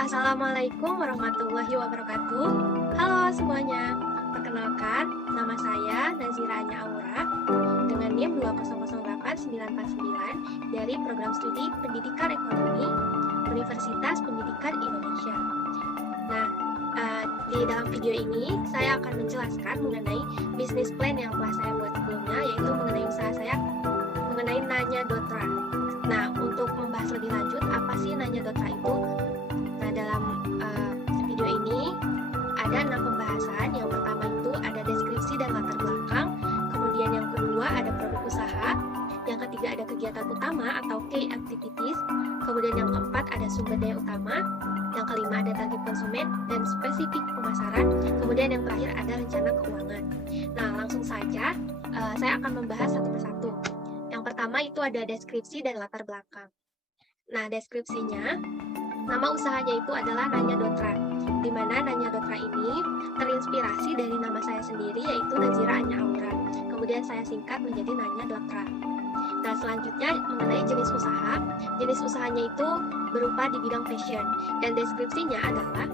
Assalamualaikum warahmatullahi wabarakatuh. Halo semuanya, perkenalkan nama saya Nazira Anya Aura dengan NIM 2008949 dari Program Studi Pendidikan Ekonomi Universitas Pendidikan Indonesia. Nah, di dalam video ini saya akan menjelaskan mengenai bisnis plan yang telah saya buat sebelumnya, yaitu mengenai usaha saya mengenai Nanya Dotra. Nah, untuk membahas lebih lanjut, apa sih Nanya Dotra itu? Nah, dalam video ini ada 6 pembahasan. Yang pertama itu ada deskripsi dan latar belakang. Kemudian yang kedua ada produk usaha. Yang ketiga ada kegiatan utama atau key activities. Kemudian yang keempat ada sumber daya utama. Yang kelima ada target konsumen dan spesifik pemasaran. Kemudian yang terakhir ada rencana keuangan. Nah, langsung saja saya akan membahas satu persatu. Yang pertama itu ada deskripsi dan latar belakang. Nah, deskripsinya, nama usahanya itu adalah Nanya Dotra, di mana Nanya Dotra ini terinspirasi dari nama saya sendiri, yaitu Nazira Anya Aura. Kemudian saya singkat menjadi Nanya Dotra. Nah, selanjutnya mengenai jenis usaha. Jenis usahanya itu berupa di bidang fashion, dan deskripsinya adalah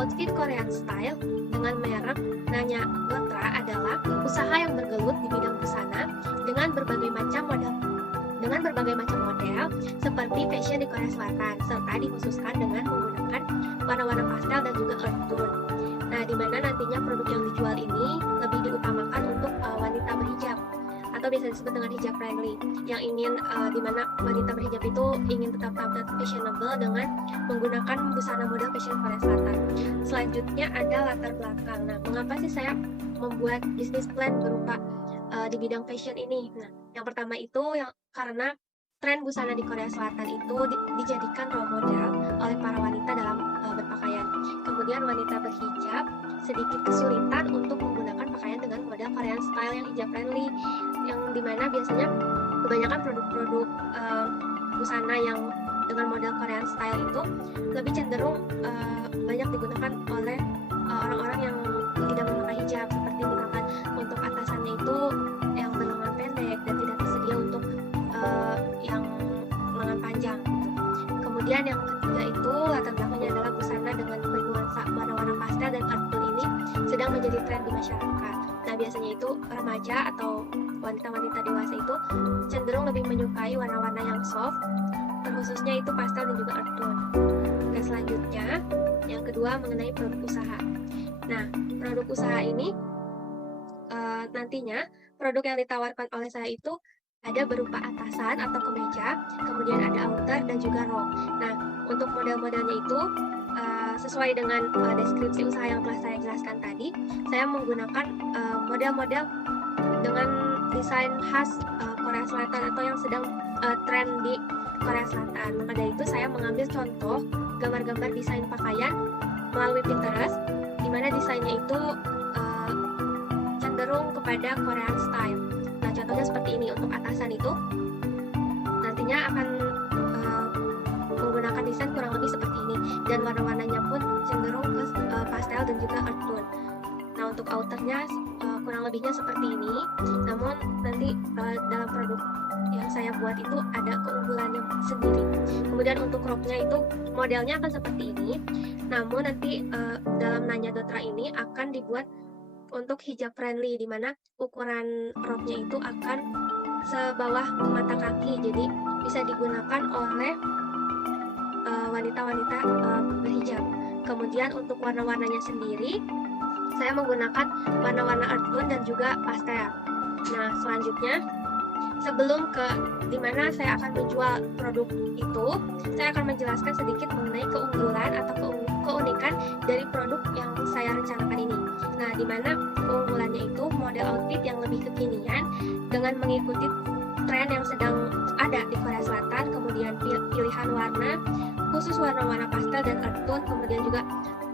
outfit Korean style dengan merek Nanya Dotra adalah usaha yang bergelut di bidang busana dengan berbagai macam model seperti fashion di Korea Selatan, serta dikhususkan dengan menggunakan warna-warna pastel dan juga earth tone. Nah, di mana nantinya produk yang dijual ini lebih diutamakan untuk wanita berhijab atau biasa disebut dengan hijab friendly, yang ingin di mana wanita berhijab itu ingin tetap tampil fashionable dengan menggunakan busana model fashion Korea Selatan. Selanjutnya ada latar belakang. Nah, mengapa sih saya membuat bisnis plan berupa di bidang fashion ini? Nah, yang pertama itu karena tren busana di Korea Selatan itu dijadikan role model oleh para wanita dalam berpakaian. Kemudian wanita berhijab sedikit kesulitan untuk menggunakan pakaian dengan model Korean style yang hijab friendly, yang dimana biasanya kebanyakan produk-produk busana yang dengan model Korean style itu lebih cenderung banyak digunakan oleh orang-orang yang tidak memakai hijab, seperti misalkan untuk atasannya itu yang berlengan pendek dan tidak tersedia untuk yang lengan panjang gitu. Kemudian yang ketiga itu latar belakangnya adalah busana dengan bernuansa warna-warna pastel dan earth tone ini sedang menjadi tren di masyarakat. Nah, biasanya itu remaja atau wanita-wanita dewasa itu cenderung lebih menyukai warna-warna yang soft, khususnya itu pastel dan juga earth tone. Dan selanjutnya yang kedua mengenai produk usaha. Nah, produk usaha ini nantinya produk yang ditawarkan oleh saya itu ada berupa atasan atau kemeja, kemudian ada outer dan juga rok. Nah, untuk model-modelnya itu sesuai dengan deskripsi usaha yang telah saya jelaskan tadi, saya menggunakan model-model dengan desain khas Korea Selatan atau yang sedang tren di Korea Selatan. Maka dari itu saya mengambil contoh gambar-gambar desain pakaian melalui Pinterest, di mana desainnya itu cenderung kepada Korean style. Nah, contohnya seperti ini. Untuk atasan itu nantinya akan menggunakan desain kurang lebih seperti ini, dan warna-warnanya pun cenderung ke pastel dan juga earth tone. Nah, untuk outernya kurang lebihnya seperti ini, namun nanti dalam produk yang saya buat itu ada keunggulannya sendiri. Kemudian untuk roknya itu modelnya akan seperti ini, namun nanti dalam Nanya Dotra ini akan dibuat untuk hijab friendly, di mana ukuran roknya itu akan sebawah mata kaki, jadi bisa digunakan oleh wanita-wanita berhijab. Kemudian untuk warna-warnanya sendiri, saya menggunakan warna-warna earth tone dan juga pastel. Nah, selanjutnya sebelum ke dimana saya akan menjual produk itu, saya akan menjelaskan sedikit mengenai keunggulan atau keunikan dari produk yang saya rencanakan ini. Nah, dimana keunggulannya itu model outfit yang lebih kekinian dengan mengikuti tren yang sedang ada di Korea Selatan, kemudian pilihan warna khusus warna-warna pastel dan earth tone, kemudian juga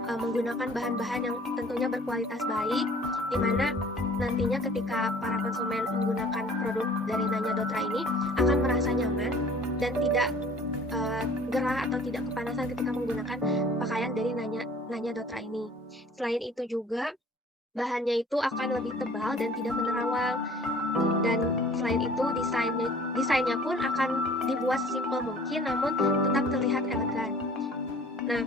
menggunakan bahan-bahan yang tentunya berkualitas baik, dimana nantinya ketika para konsumen menggunakan produk dari Nanya Dotra ini akan merasa nyaman dan tidak gerah atau tidak kepanasan ketika menggunakan pakaian dari Nanya Dotra ini. Selain itu juga bahannya itu akan lebih tebal dan tidak menerawang, dan selain itu desainnya pun akan dibuat sesimpel mungkin namun tetap terlihat elegan. Nah,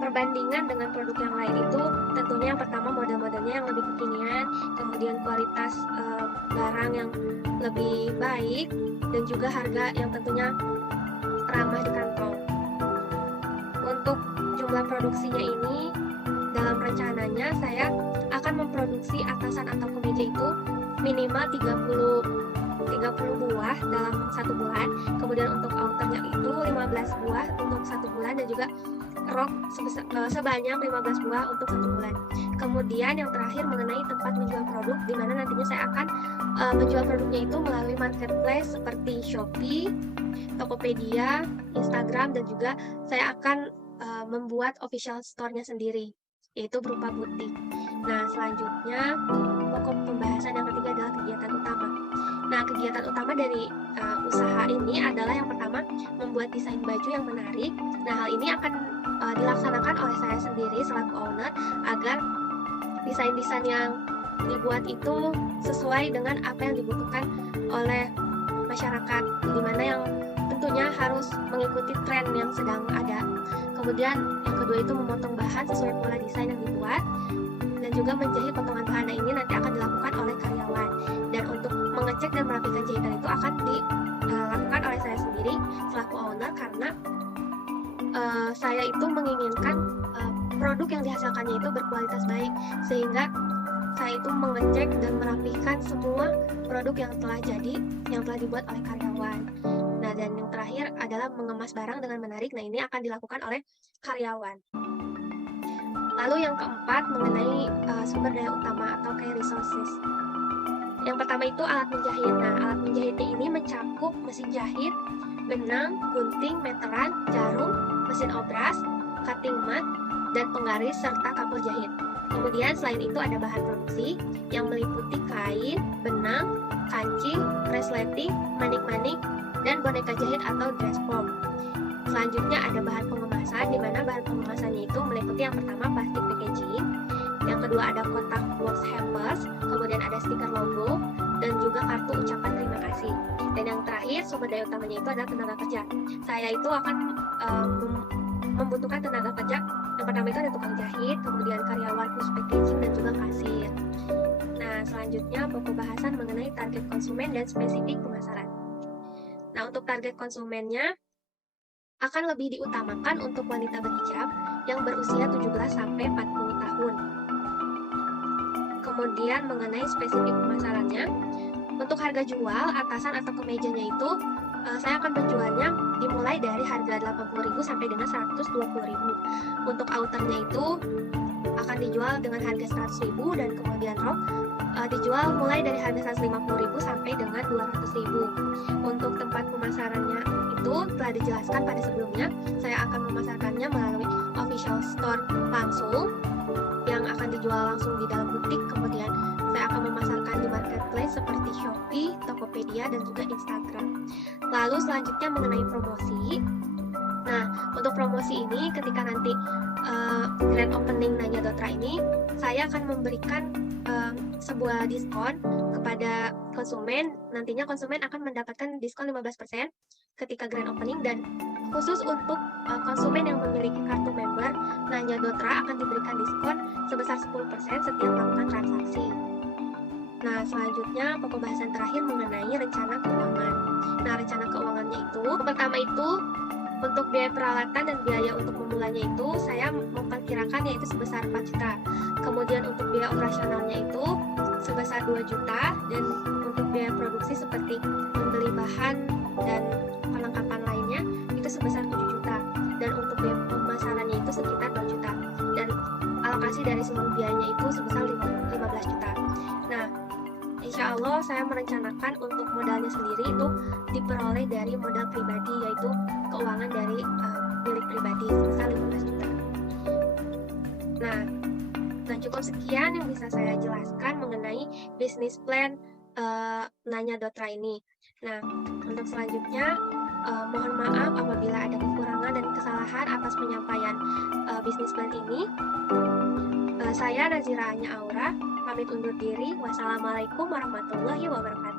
perbandingan dengan produk yang lain itu tentunya yang pertama model-modelnya yang lebih kekinian, kemudian kualitas barang yang lebih baik, dan juga harga yang tentunya ramah di kantong. Untuk jumlah produksinya ini, dalam rencananya saya akan memproduksi atasan atau kemeja itu minimal 30 buah dalam 1 bulan, kemudian untuk outernya itu 15 buah untuk 1 bulan, dan juga rok sebanyak 15 buah untuk 1 bulan. Kemudian yang terakhir mengenai tempat menjual produk, di mana nantinya saya akan menjual produknya itu melalui marketplace seperti Shopee, Tokopedia, Instagram, dan juga saya akan membuat official store-nya sendiri, yaitu berupa butik. Nah, selanjutnya pokok pembahasan yang ketiga adalah kegiatan utama. Nah, kegiatan utama dari usaha ini adalah yang pertama membuat desain baju yang menarik. Nah, hal ini akan dilaksanakan oleh saya sendiri selaku owner agar desain-desain yang dibuat itu sesuai dengan apa yang dibutuhkan oleh masyarakat, dimana yang tentunya harus mengikuti tren yang sedang ada. Kemudian yang kedua itu memotong bahan sesuai pola desain yang dibuat, dan juga menjahit potongan bahan ini nanti akan dilakukan oleh karyawan. Dan untuk mengecek dan merapikan jahitan itu akan dilakukan oleh saya sendiri selaku owner, karena saya itu menginginkan produk yang dihasilkannya itu berkualitas baik, sehingga saya itu mengecek dan merapikan semua produk yang telah jadi, yang telah dibuat oleh karyawan. Nah, dan yang terakhir adalah mengemas barang dengan menarik. Nah, ini akan dilakukan oleh karyawan. Lalu yang keempat mengenai sumber daya utama atau key resources. Yang pertama itu alat menjahit. Nah, alat menjahitnya ini mencakup mesin jahit, benang, gunting, meteran, jarum, mesin obras, cutting mat, dan penggaris, serta kapur jahit. Kemudian selain itu ada bahan produksi yang meliputi kain, benang, kancing, resleting, manik-manik, dan boneka jahit atau dress form. Selanjutnya ada bahan pengemasan, di mana bahan pengemasannya itu meliputi yang pertama plastik packaging, yang kedua ada kotak box hampers, kemudian ada stiker logo, dan juga kartu ucapan terima kasih. Dan yang terakhir sumber daya utamanya itu adalah tenaga kerja. Saya itu akan membutuhkan tenaga kerja. Yang pertama itu ada tukang jahit, kemudian karyawan khusus packaging, dan juga kasir. Nah, selanjutnya pokok bahasan mengenai target konsumen dan spesifik pemasaran. Nah, untuk target konsumennya akan lebih diutamakan untuk wanita berhijab yang berusia 17-40 tahun. Kemudian mengenai spesifik pemasarannya, untuk harga jual atasan atau kemejanya itu saya akan menjualnya dimulai dari harga 80.000 sampai dengan 120.000. Untuk outernya itu akan dijual dengan harga 100.000, dan kemudian rok dijual mulai dari harga 150.000 sampai dengan 200.000. Untuk tempat pemasarannya itu telah dijelaskan pada sebelumnya. Saya akan memasarkannya melalui official store langsung yang akan dijual langsung di dalam butik. Kemudian saya akan memasarkan di marketplace seperti Shopee, Tokopedia, dan juga Instagram. Lalu selanjutnya mengenai promosi. Nah, untuk promosi ini ketika nanti grand opening Nanya Dotra ini, saya akan memberikan sebuah diskon kepada konsumen. Nantinya konsumen akan mendapatkan diskon 15% ketika grand opening, dan khusus untuk konsumen yang memiliki kartu member Nanya Dotra akan diberikan diskon sebesar 10% setiap melakukan transaksi. Nah, selanjutnya pokok bahasan terakhir mengenai rencana keuangan. Nah, rencana keuangannya itu pertama itu untuk biaya peralatan dan biaya untuk memulainya itu saya memperkirakan yaitu sebesar 4 juta. Kemudian untuk biaya operasionalnya itu sebesar 2 juta, dan untuk biaya produksi seperti membeli bahan dan perlengkapan lainnya itu sebesar 7 juta. Dan untuk biaya pemasarannya itu sekitar 2 juta. Dan alokasi dari seluruh biayanya itu sebesar 15 juta. Nah, insya Allah saya merencanakan untuk modalnya sendiri itu diperoleh dari modal pribadi, yaitu keuangan dari milik pribadi sebesar 15 juta. Nah, cukup sekian yang bisa saya jelaskan mengenai bisnis plan Nanya Dotra ini. Nah, untuk selanjutnya mohon maaf apabila ada kekurangan dan kesalahan atas penyampaian bisnis plan ini. Saya Nazira Anya Aura pamit undur diri. Wassalamualaikum warahmatullahi wabarakatuh.